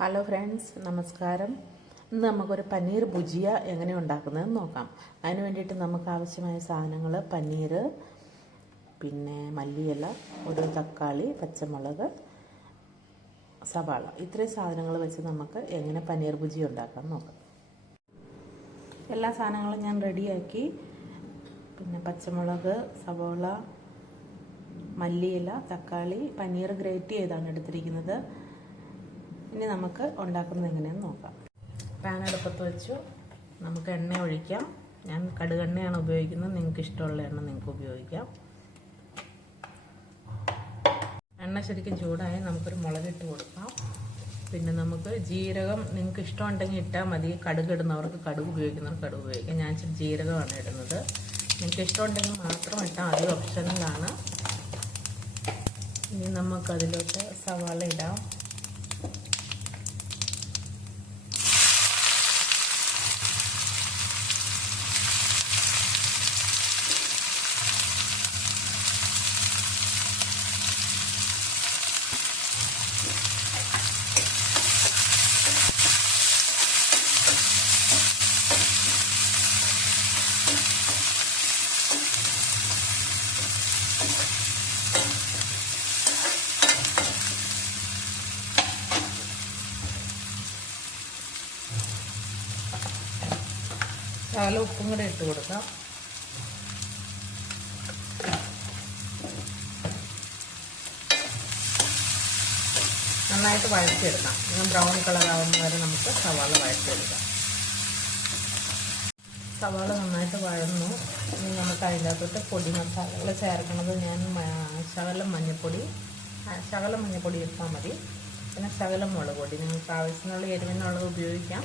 Hello friends നമസ്കാരം. ഇന്ന് നമുക്കൊരു പനീർ ഭുജിയ എങ്ങനെ ഉണ്ടാക്കുന്നതെന്ന് നോക്കാം. അതിന് വേണ്ടിയിട്ട് നമുക്ക് ആവശ്യമായ സാധനങ്ങൾ പനീർ പിന്നെ മല്ലിയില ഒരു തക്കാളി പച്ചമുളക് സവാള. ഇത്രയും സാധനങ്ങൾ വെച്ച് നമുക്ക് എങ്ങനെ പനീർ ഭുജിയ ഉണ്ടാക്കാം നോക്കാം. എല്ലാ സാധനങ്ങളും ഞാൻ റെഡിയാക്കി. പിന്നെ പച്ചമുളക് സവാള മല്ലിയില തക്കാളി പനീർ ഗ്രേറ്റ് ചെയ്താണ് എടുത്തിരിക്കുന്നത്. ഇനി നമുക്ക് ഉണ്ടാക്കുന്നത് എങ്ങനെയെന്ന് നോക്കാം. പാൻ അടുപ്പത്ത് വെച്ചു. നമുക്ക് എണ്ണ ഒഴിക്കാം. ഞാൻ കടുകെണ്ണയാണ് ഉപയോഗിക്കുന്നത്. നിങ്ങൾക്ക് ഇഷ്ടമുള്ള എണ്ണ നിങ്ങൾക്ക് ഉപയോഗിക്കാം. എണ്ണ ശരിക്കും ചൂടായി നമുക്കൊരു മുളകിട്ട് കൊടുക്കാം. പിന്നെ നമുക്ക് ജീരകം നിങ്ങൾക്ക് ഇഷ്ടമുണ്ടെങ്കിൽ ഇട്ടാൽ മതി. കടുക് ഇടുന്നവർക്ക് കടുക് ഉപയോഗിക്കുന്നവർക്ക് കടുക് ഉപയോഗിക്കാം. ഞാൻ ഇച്ചിരി ജീരകമാണ് ഇടുന്നത്. നിങ്ങൾക്ക് ഇഷ്ടമുണ്ടെങ്കിൽ മാത്രം ഇട്ടാൽ അത് ഓപ്ഷനിലാണ് ഇനി നമുക്കതിലോട്ട് സവാള ഇടാം. ശകലം ഉപ്പും കൂടെ ഇട്ട് കൊടുക്കാം. നന്നായിട്ട് വഴച്ചെടുക്കാം ബ്രൗൺ കളർ ആവുന്ന വരെ നമുക്ക് സവാള വഴച്ചെടുക്കാം സവാള നന്നായിട്ട് വഴന്നു. ഇനി നമുക്ക് അതിന്റെ അകത്തോട്ട് പൊടി മസാലകൾ ചേർക്കുന്നത് ഞാൻ ശകലം മഞ്ഞൾപ്പൊടി ശകലം മഞ്ഞൾപ്പൊടി ഇട്ടാൽ മതി. പിന്നെ ശകലം മുളക് പൊടി. നിങ്ങൾക്ക് ആവശ്യത്തിനുള്ള എരിവിനുള്ളത് ഉപയോഗിക്കാം.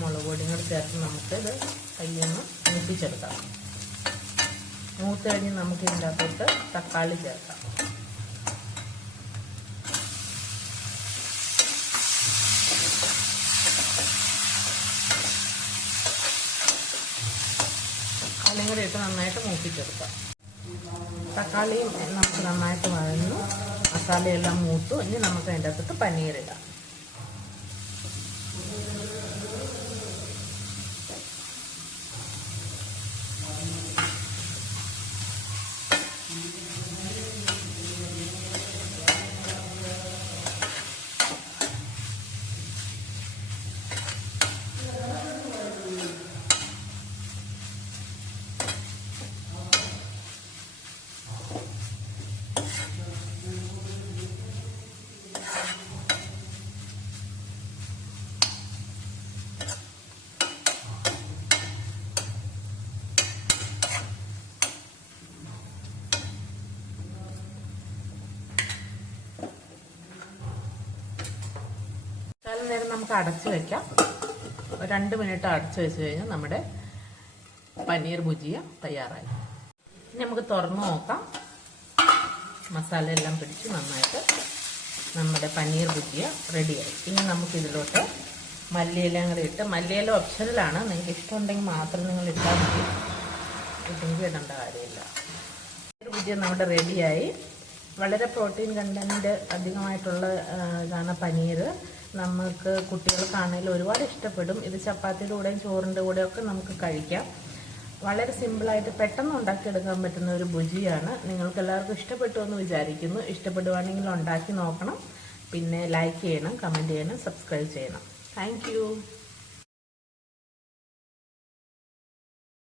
മുളക് പൊടിയും കൂടി ചേർത്ത് നമുക്കിത് കയ്യൊന്ന് മൂപ്പിച്ചെടുക്കാം. മൂത്ത് കഴിഞ്ഞ് നമുക്ക് ഇതിന്റെ അകത്തോട്ട് തക്കാളി ചേർക്കാം. തക്കാളിയും കൂടി ഇട്ട് നന്നായിട്ട് മൂപ്പിച്ചെടുക്കാം. തക്കാളിയും നമുക്ക് നന്നായിട്ട് വഴഞ്ഞു മസാലയെല്ലാം മൂത്തു. ഇനി നമുക്ക് അതിന്റെ അകത്തോട്ട് പനീരിടാം ശകലം നേരം നമുക്ക് അടച്ചു ഒരു രണ്ട് മിനിറ്റ് അടച്ചു വെച്ച് കഴിഞ്ഞാൽ നമ്മുടെ പനീർ ഭുജിയ തയ്യാറായി. ഇനി നമുക്ക് തുറന്ന് നോക്കാം. മസാല എല്ലാം പിടിച്ച് നന്നായിട്ട് നമ്മുടെ പനീർ ഭുജിയ റെഡിയായി. ഇനി നമുക്ക് ഇതിലോട്ട് മല്ലിയില കൂടെ ഇട്ട് മല്ലിയില ഓപ്ഷനിലാണ് നിങ്ങൾക്ക് ഇഷ്ടമുണ്ടെങ്കിൽ മാത്രം നിങ്ങൾ ഇട്ടാൽ മതി. ഇല്ലെങ്കിൽ ഇടേണ്ട കാര്യമില്ല. പനീർ ഭുജിയ നമ്മുടെ റെഡിയായി. വളരെ പ്രോട്ടീൻ കണ്ടന്റ് അധികമായിട്ടുള്ള ഇതാണ് പനീർ. നമുക്ക് കുട്ടികൾക്കാണെങ്കിലും ഒരുപാട് ഇഷ്ടപ്പെടും. ഇത് ചപ്പാത്തിയുടെ കൂടെയും ചോറിന്റെ കൂടെയും ഒക്കെ നമുക്ക് കഴിക്കാം. വളരെ സിമ്പിളായിട്ട് പെട്ടെന്ന് ഉണ്ടാക്കിയെടുക്കാൻ പറ്റുന്ന ഒരു ഭുജിയാണ് നിങ്ങൾക്ക് എല്ലാവർക്കും ഇഷ്ടപ്പെട്ടു എന്ന് വിചാരിക്കുന്നു. ഇഷ്ടപ്പെടുവാണെങ്കിൽ ഉണ്ടാക്കി നോക്കണം. പിന്നെ ലൈക്ക് ചെയ്യണം കമന്റ് ചെയ്യണം സബ്സ്ക്രൈബ് ചെയ്യണം. താങ്ക്